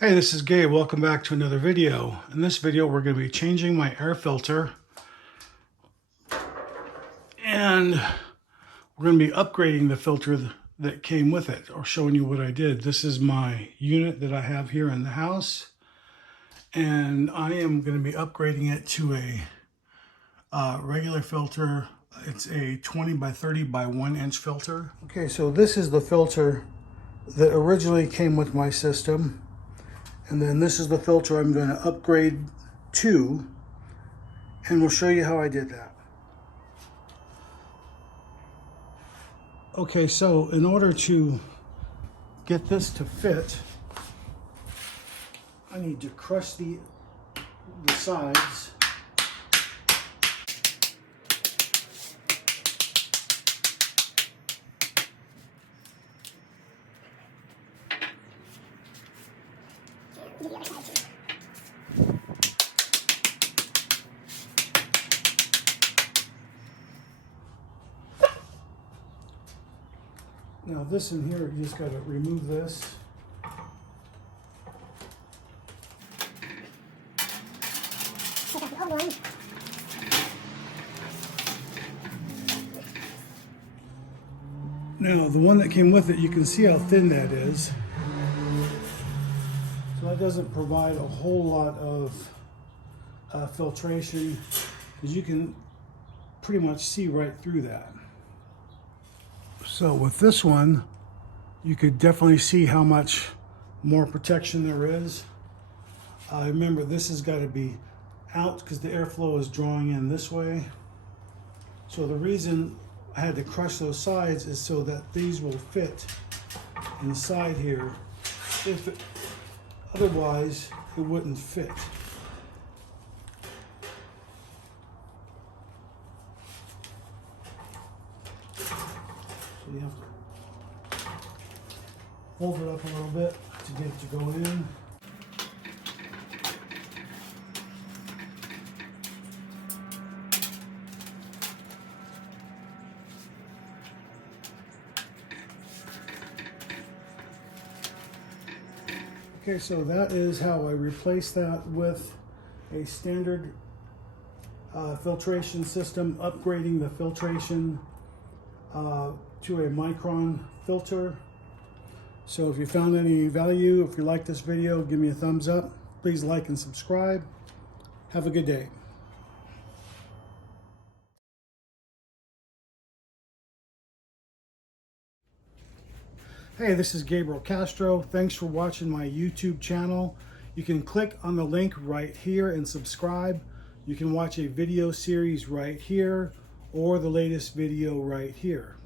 Hey, this is Gabe. Welcome back to another video. In this video, we're going to be changing my air filter, and we're going to be upgrading the filter that came with it, or showing you what I did. This is my unit that I have here in the house, and I am going to be upgrading it to a regular filter. It's a 20 by 30 by 1 inch filter. Okay, so this is the filter that originally came with my system. And then this is the filter I'm going to upgrade to, and we'll show you how I did that. Okay, so in order to get this to fit, I need to crush the sides. Now this in here, you just got to remove this. Now the one that came with it, you can see how thin that is. So that doesn't provide a whole lot of filtration, because you can pretty much see right through that. So with this one, you could definitely see how much more protection there is. Remember, this has got to be out because the airflow is drawing in this way. So the reason I had to crush those sides is so that these will fit inside here. Otherwise, it wouldn't fit. So you have to hold it up a little bit to get it to go in. Okay, so that is how I replace that with a standard filtration system, upgrading the filtration to a Micron filter. So if you found any value, if you like this video, give me a thumbs up. Please like and subscribe. Have a good day. Hey, this is Gabriel Castro. Thanks for watching my YouTube channel. You can click on the link right here and subscribe. You can watch a video series right here, or the latest video right here.